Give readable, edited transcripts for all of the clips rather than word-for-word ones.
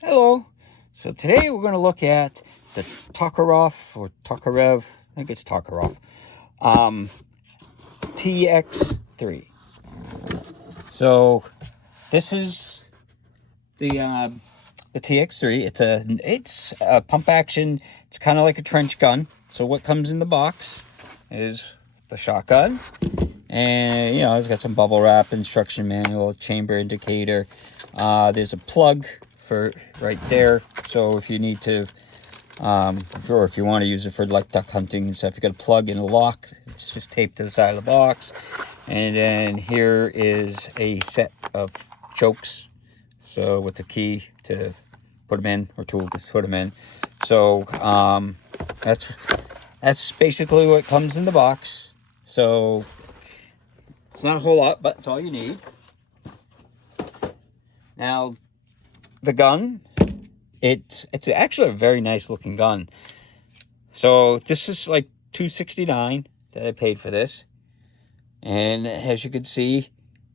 Hello. So today we're going to look at the Tokarev, I think it's Tokarev, TX3. So this is the TX3. It's a pump action. It's kind of like a trench gun. So what comes in the box is the shotgun, and it's got some bubble wrap, instruction manual, chamber indicator. There's a plug for right there, so if you need to or if you want to use it for like duck hunting and stuff, you got a plug and a lock. It's just taped to the side of the box. And then here is a set of chokes, so with the key to put them in, or tool to put them in. So that's basically what comes in the box. So it's not a whole lot, but it's all you need. Now, the gun, it's actually a very nice looking gun. So this is like $269 that I paid for this. And as you can see,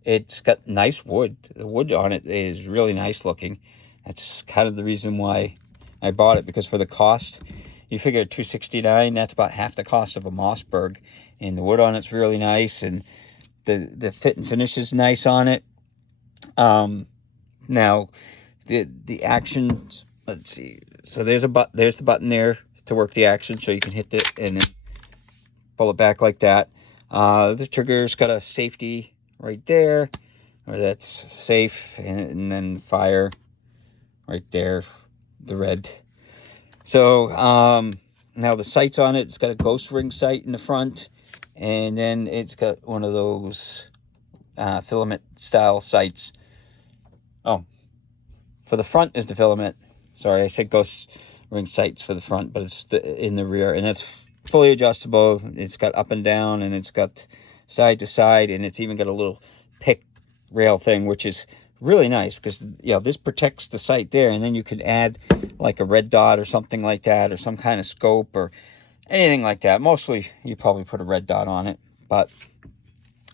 it's got nice wood. The wood on it is really nice looking. That's kind of the reason why I bought it, because for the cost, you figure $269, that's about half the cost of a Mossberg. And the wood on it's really nice, and the fit and finish is nice on it. Now, the action, let's see. So there's the button there to work the action, so you can hit it and then pull it back like that. The trigger's got a safety right there, or that's safe, and then fire right there, the red. So now the sights on it, it's got a ghost ring sight in the front, and then it's got one of those filament style sights. Oh, for the front is the filament. Sorry, I said ghost ring sights for the front, but it's in the rear, and that's fully adjustable. It's got up and down, and it's got side to side, and it's even got a little pick rail thing, which is really nice because this protects the sight there, and then you can add like a red dot or something like that, or some kind of scope or anything like that. Mostly you probably put a red dot on it, but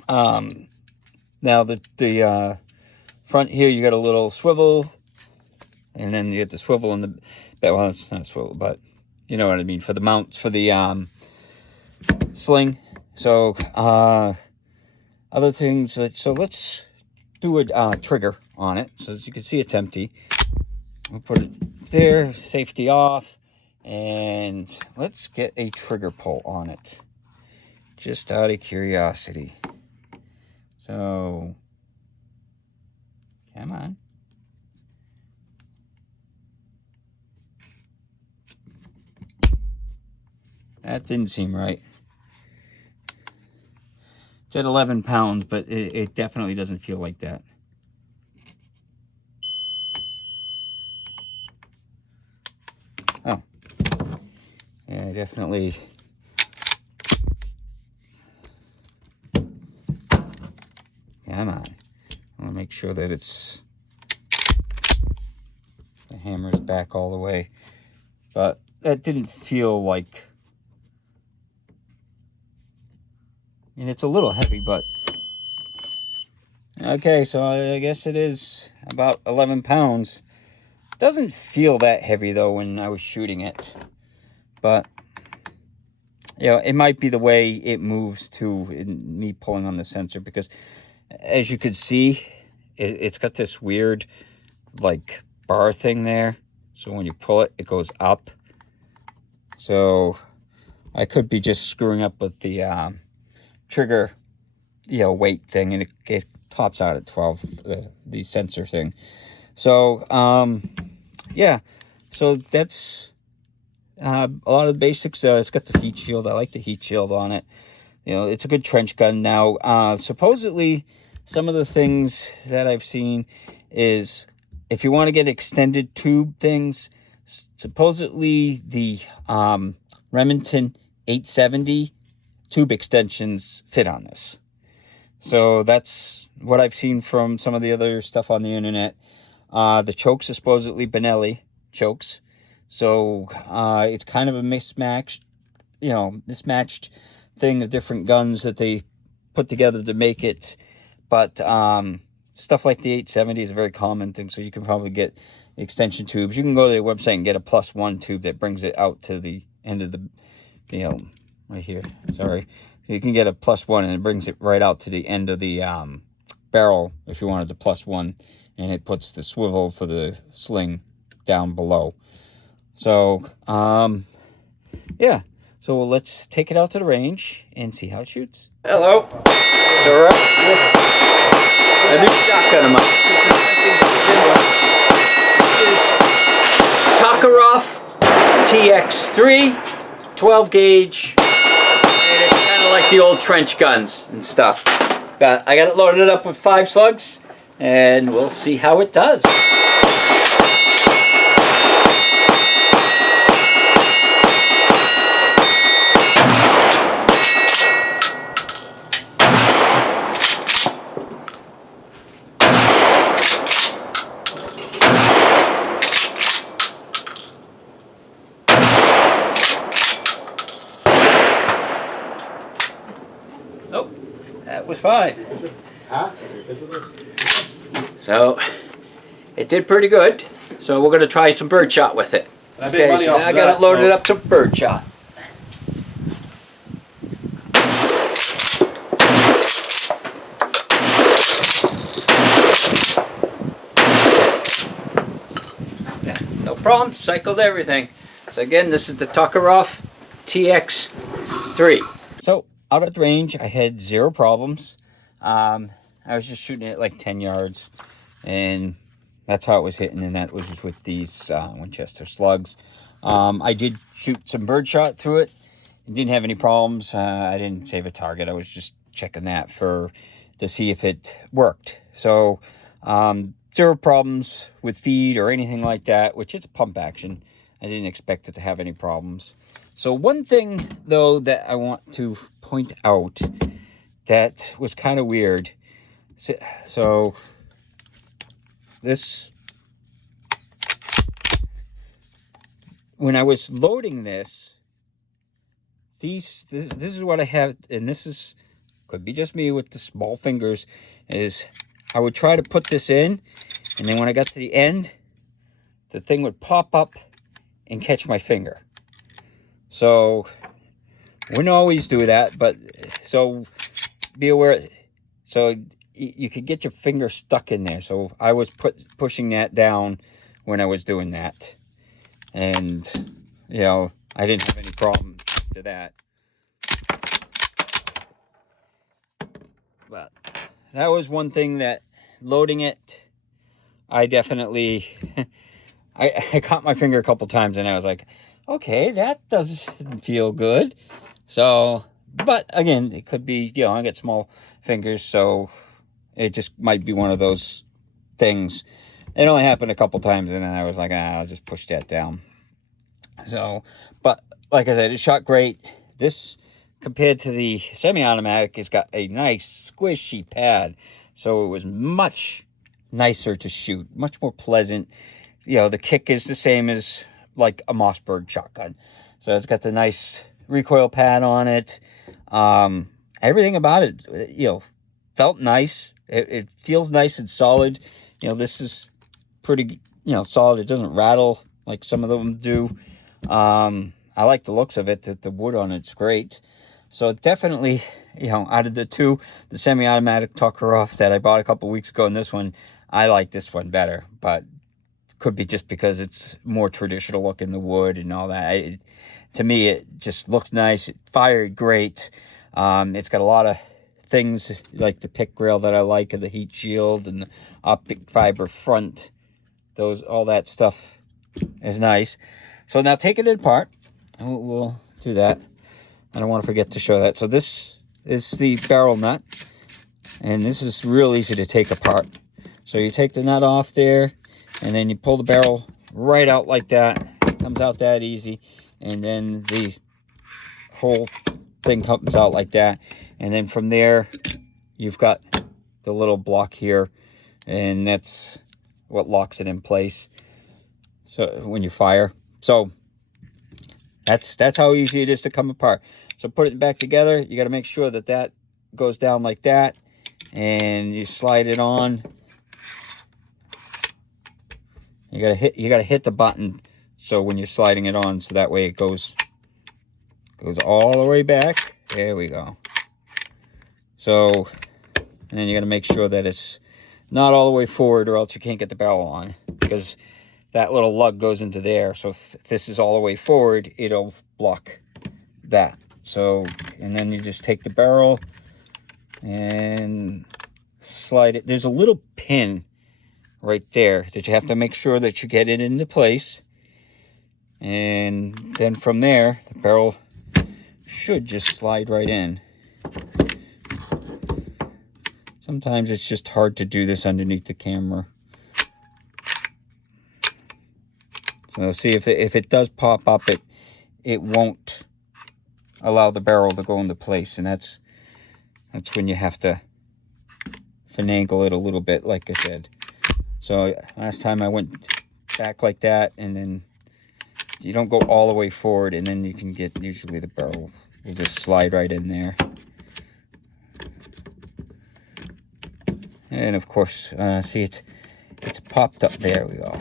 now the front here, you got a little swivel, and then you get the swivel in the, well, it's not a swivel, but you know what I mean, for the mounts, for the sling. So other things, so let's do a trigger on it. So as you can see, it's empty. We'll put it there, safety off, and let's get a trigger pull on it, just out of curiosity. So come on. That didn't seem right. It's at 11 pounds, but it definitely doesn't feel like that. Oh. Yeah, definitely. Come on. I want to make sure that the hammer's back all the way. But that didn't feel like, and it's a little heavy, but okay, so I guess it is about 11 pounds. Doesn't feel that heavy though when I was shooting it, but it might be the way it moves too, me pulling on the sensor, because as you could see, it's got this weird like bar thing there, so when you pull it, it goes up. So I could be just screwing up with the trigger weight thing, and it tops out at 12, the sensor thing. So yeah, so that's a lot of the basics. It's got the heat shield. I like the heat shield on it. It's a good trench gun. Now supposedly some of the things that I've seen is, if you want to get extended tube things, supposedly the Remington 870 tube extensions fit on this. So that's what I've seen from some of the other stuff on the internet. The chokes are supposedly Benelli chokes. So it's kind of a mismatched thing of different guns that they put together to make it. But stuff like the 870 is a very common thing, so you can probably get extension tubes. You can go to their website and get a +1 tube that brings it out to the end of the, right here, sorry. So you can get a +1 and it brings it right out to the end of the barrel if you wanted the +1, and it puts the swivel for the sling down below. So, yeah. So let's take it out to the range and see how it shoots. Hello. So we're up with a new shotgun of mine. This is Tokarev TX3, 12 gauge, and it's kind of like the old trench guns and stuff. But I got it loaded up with 5 slugs, and we'll see how it does. Nope, that was fine. So it did pretty good. So we're going to try some birdshot with it. Okay, so now I got it loaded up to birdshot. Yeah, no problem, cycled everything. So again, this is the Tokarev TX3. So out at range, I had 0 problems. I was just shooting it like 10 yards, and that's how it was hitting, and that was with these Winchester slugs. I did shoot some birdshot through it. Didn't have any problems. I didn't save a target. I was just checking that to see if it worked. So 0 problems with feed or anything like that, which is a pump action. I didn't expect it to have any problems. So one thing, though, that I want to point out that was kind of weird. So this, when I was loading this, this is what I have, and this could be just me with the small fingers, is I would try to put this in, and then when I got to the end, the thing would pop up and catch my finger. So wouldn't always do that, but so be aware. So you could get your finger stuck in there. So I was pushing that down when I was doing that, and I didn't have any problem to that. But that was one thing that loading it, I definitely I caught my finger a couple times, and I was like, okay, that doesn't feel good. So, but again, it could be, I get small fingers, so it just might be one of those things. It only happened a couple times, and then I was like, I'll just push that down. So, but like I said, it shot great. This, compared to the semi-automatic, has got a nice squishy pad, so it was much nicer to shoot, much more pleasant. The kick is the same as like a Mossberg shotgun, so it's got the nice recoil pad on it. Everything about it, felt nice. It feels nice and solid. This is pretty, solid. It doesn't rattle like some of them do. I like the looks of it. The wood on it's great. So definitely, out of the two, the semi-automatic Tokarev that I bought a couple weeks ago and this one, I like this one better. But could be just because it's more traditional looking, the wood and all that. To me, it just looks nice. It fired great. It's got a lot of things like the pick rail that I like, and the heat shield and the optic fiber front. All that stuff is nice. So now taking it apart, we'll do that. I don't want to forget to show that. So this is the barrel nut, and this is real easy to take apart. So you take the nut off there, and then you pull the barrel right out like that. It comes out that easy. And then the whole thing comes out like that. And then from there, you've got the little block here. And that's what locks it in place. So when you fire. So that's how easy it is to come apart. So put it back together. You got to make sure that goes down like that. And you slide it on. You gotta hit the button, so when you're sliding it on, so that way it goes all the way back. There we go. So, and then you gotta make sure that it's not all the way forward, or else you can't get the barrel on, because that little lug goes into there. So if this is all the way forward, it'll block that. So, and then you just take the barrel and slide it. There's a little pin right there that you have to make sure that you get it into place. And then from there, the barrel should just slide right in. Sometimes it's just hard to do this underneath the camera. So see, if it does pop up, it won't allow the barrel to go into place, and that's when you have to finagle it a little bit, like I said. So last time I went back like that, and then you don't go all the way forward, and then you can get, usually the barrel will just slide right in there. And of course, see, it's popped up. There we go.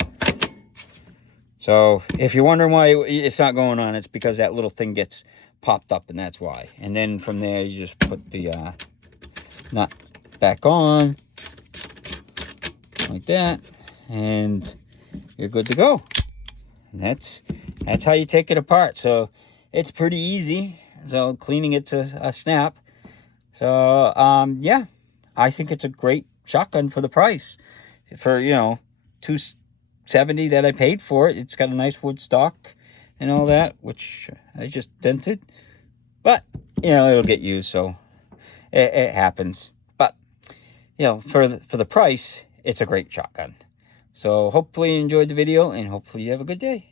So if you're wondering why it's not going on, it's because that little thing gets popped up, and that's why. And then from there, you just put the nut back on like that, and you're good to go. And that's how you take it apart. So it's pretty easy. So cleaning it to a snap. So yeah, I think it's a great shotgun for the price. For, you know, $270 that I paid for it. It's got a nice wood stock and all that, which I just dented. But, you know, it'll get used, so it happens. But, you know, for the price, it's a great shotgun. So hopefully you enjoyed the video, and hopefully you have a good day.